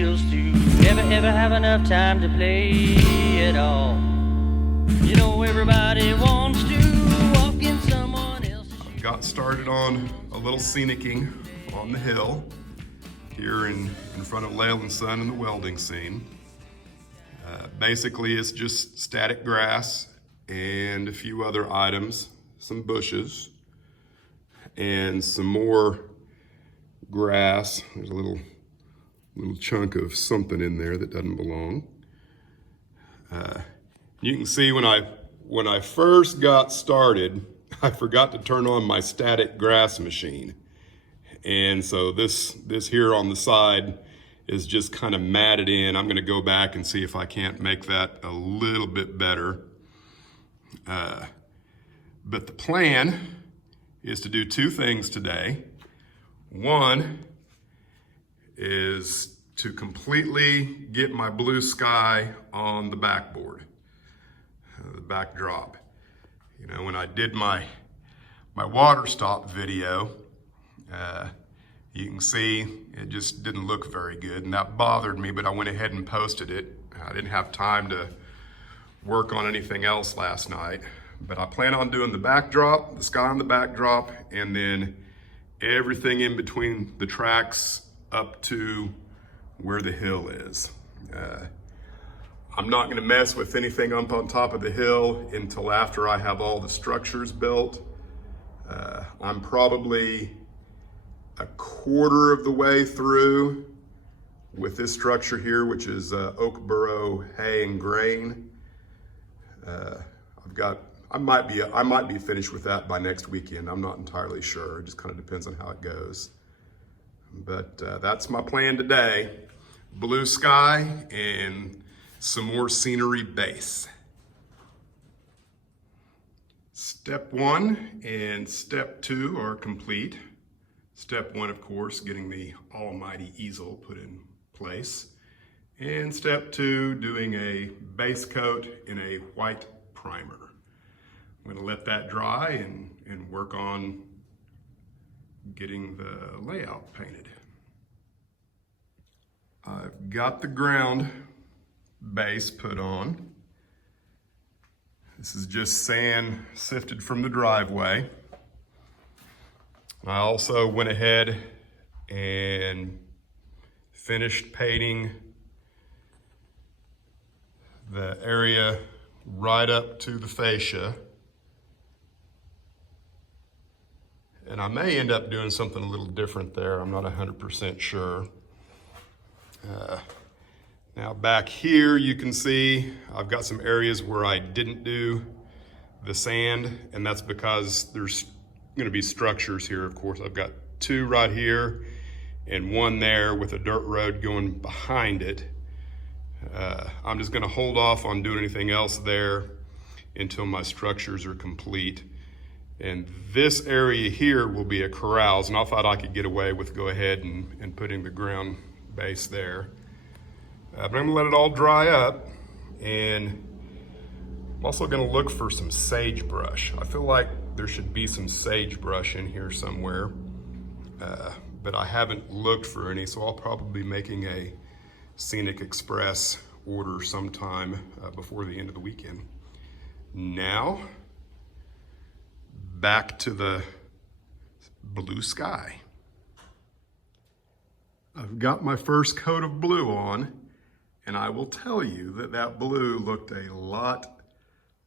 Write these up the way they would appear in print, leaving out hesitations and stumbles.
feels to ever have enough time to play at all. You know, everybody wants to walk in someone else's shoes. Got started on a little scenicking on the hill here in front of Leyland Son in the welding scene. Basically, it's just static grass and a few other items, some bushes, and some more grass. There's a little chunk of something in there that doesn't belong. You can see when I first got started, I forgot to turn on my static grass machine. And so this here on the side is just kind of matted in. I'm gonna go back and see if I can't make that a little bit better. But the plan is to do two things today. One is to completely get my blue sky on the backboard, the backdrop. You know, when I did my water stop video, you can see it just didn't look very good, and that bothered me, but I went ahead and posted it. I didn't have time to work on anything else last night, but I plan on doing the backdrop, the sky on the backdrop, and then everything in between the tracks up to where the hill is. I'm not gonna mess with anything up on top of the hill until after I have all the structures built. I'm probably a quarter of the way through with this structure here, which is oak burrow hay and grain. I might be finished with that by next weekend. I'm not entirely sure. It just kind of depends on how it goes. But that's my plan today. Blue sky and some more scenery base. Step 1 and step 2 are complete. Step 1, of course, getting the almighty easel put in place. And step 2, doing a base coat in a white primer. I'm gonna let that dry and work on getting the layout painted. I've got the ground base put on. This is just sand sifted from the driveway. I also went ahead and finished painting the area right up to the fascia. And I may end up doing something a little different there. I'm not 100% sure. Now back here, you can see I've got some areas where I didn't do the sand, and that's because there's gonna be structures here, of course. I've got 2 right here and 1 there with a dirt road going behind it. I'm just gonna hold off on doing anything else there until my structures are complete. And this area here will be a corrals, and I thought I could get away with go ahead and putting the ground base there. But I'm gonna let it all dry up, and I'm also gonna look for some sagebrush. I feel like there should be some sagebrush in here somewhere, but I haven't looked for any, so I'll probably be making a Scenic Express order sometime before the end of the weekend. Now, back to the blue sky. I've got my first coat of blue on, and I will tell you that that blue looked a lot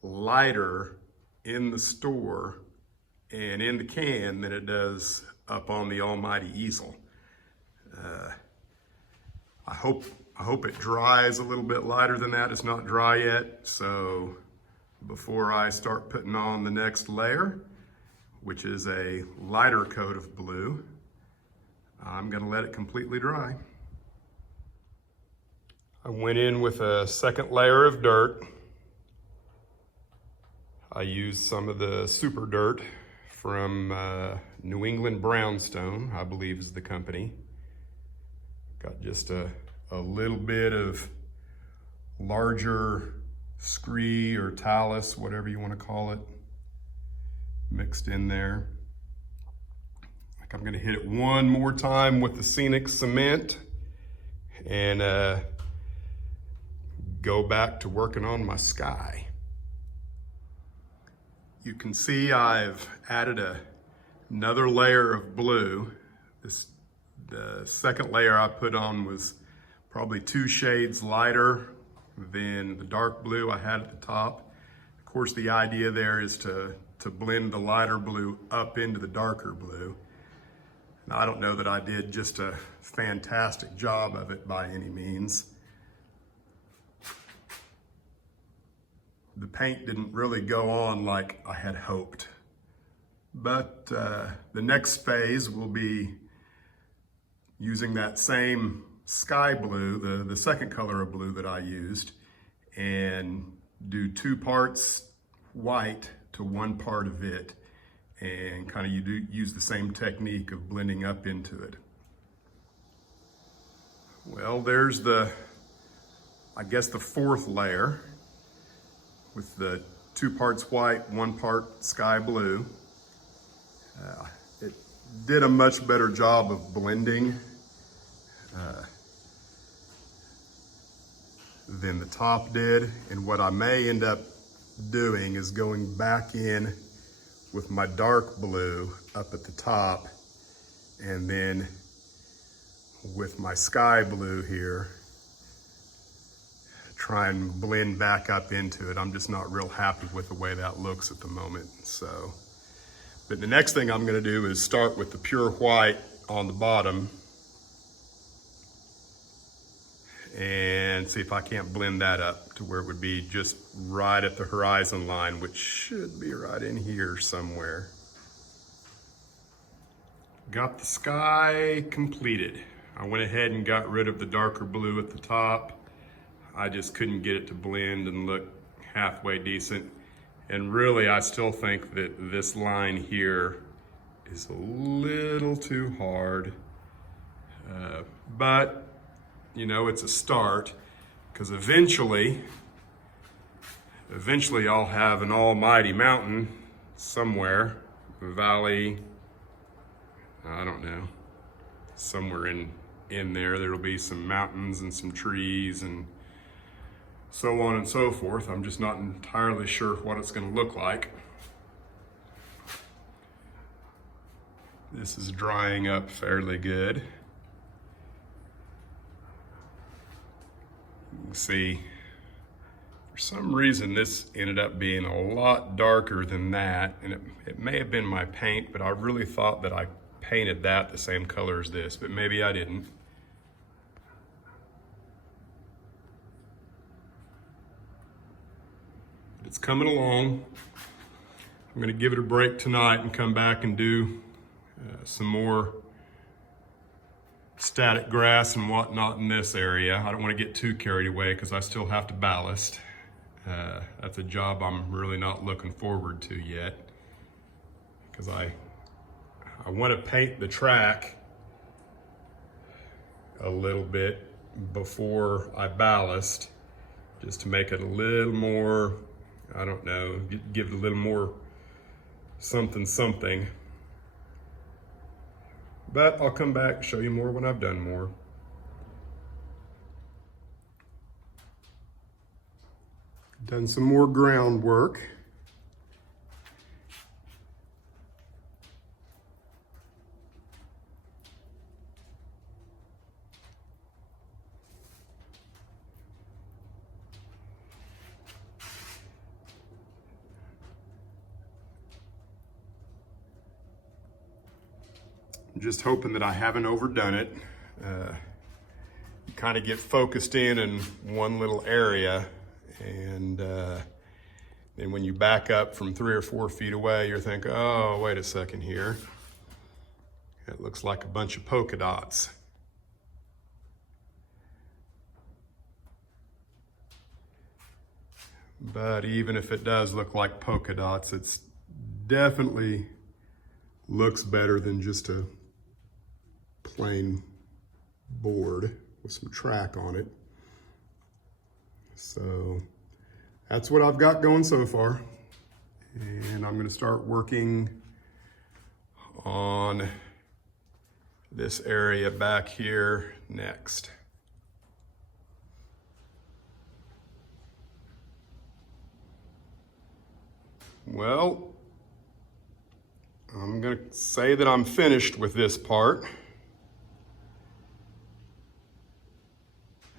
lighter in the store and in the can than it does up on the almighty easel. I hope it dries a little bit lighter than that. It's not dry yet, so before I start putting on the next layer, which is a lighter coat of blue, I'm gonna let it completely dry. I went in with a second layer of dirt. I used some of the super dirt from New England Brownstone, I believe is the company. Got just a little bit of larger scree or talus, whatever you want to call it, mixed in there. Like I'm gonna hit it one more time with the Scenic cement, and go back to working on my sky. You can see I've added another layer of blue. The second layer I put on was probably 2 shades lighter than the dark blue I had at the top. Of course, the idea there is to blend the lighter blue up into the darker blue. And I don't know that I did just a fantastic job of it by any means. The paint didn't really go on like I had hoped. But the next phase will be using that same sky blue, the second color of blue that I used, and do 2 parts white to 1 part of it, and kind of use the same technique of blending up into it. Well, there's I guess the 4th layer with the 2 parts white, 1 part sky blue. It did a much better job of blending than the top did, and what I may end up doing is going back in with my dark blue up at the top, and then with my sky blue here, try and blend back up into it. I'm just not real happy with the way that looks at the moment. So, but the next thing I'm gonna do is start with the pure white on the bottom and see if I can't blend that up to where it would be just right at the horizon line, which should be right in here somewhere. Got the sky completed. I went ahead and got rid of the darker blue at the top. I just couldn't get it to blend and look halfway decent. And really, I still think that this line here is a little too hard. But you know, it's a start, because eventually I'll have an almighty mountain somewhere, valley, I don't know, somewhere in there'll be some mountains and some trees and so on and so forth. I'm just not entirely sure what it's going to look like. This is drying up fairly good. You can see, for some reason, this ended up being a lot darker than that, and it may have been my paint, but I really thought that I painted that the same color as this, but maybe I didn't. It's coming along. I'm gonna give it a break tonight and come back and do some more static grass and whatnot in this area. I don't want to get too carried away because I still have to ballast. That's a job I'm really not looking forward to yet, because I want to paint the track a little bit before I ballast, just to make it a little more, I don't know, give it a little more something. But I'll come back and show you more when I've done more. Done some more groundwork. I'm just hoping that I haven't overdone it. You kind of get focused in one little area, and then when you back up from 3 or 4 feet away, you're thinking, oh, wait a second here. It looks like a bunch of polka dots. But even if it does look like polka dots, it's definitely looks better than just a plain board with some track on it. So that's what I've got going so far. And I'm going to start working on this area back here next. Well, I'm gonna say that I'm finished with this part.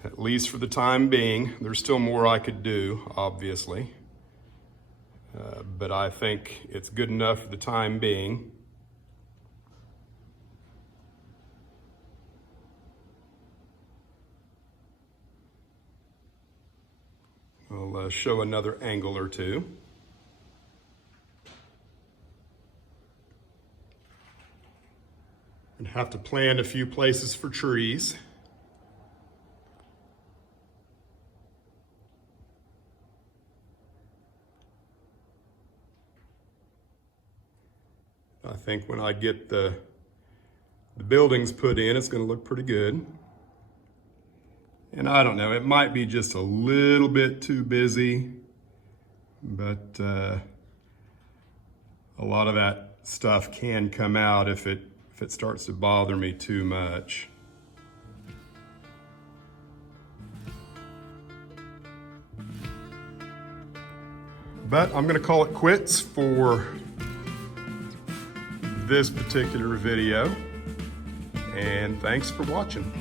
At least for the time being. There's still more I could do, obviously. But I think it's good enough for the time being. I'll show another angle or two. And have to plan a few places for trees. I think when I get the buildings put in, it's going to look pretty good. And I don't know, it might be just a little bit too busy, but a lot of that stuff can come out if it starts to bother me too much. But I'm going to call it quits for this particular video, and thanks for watching.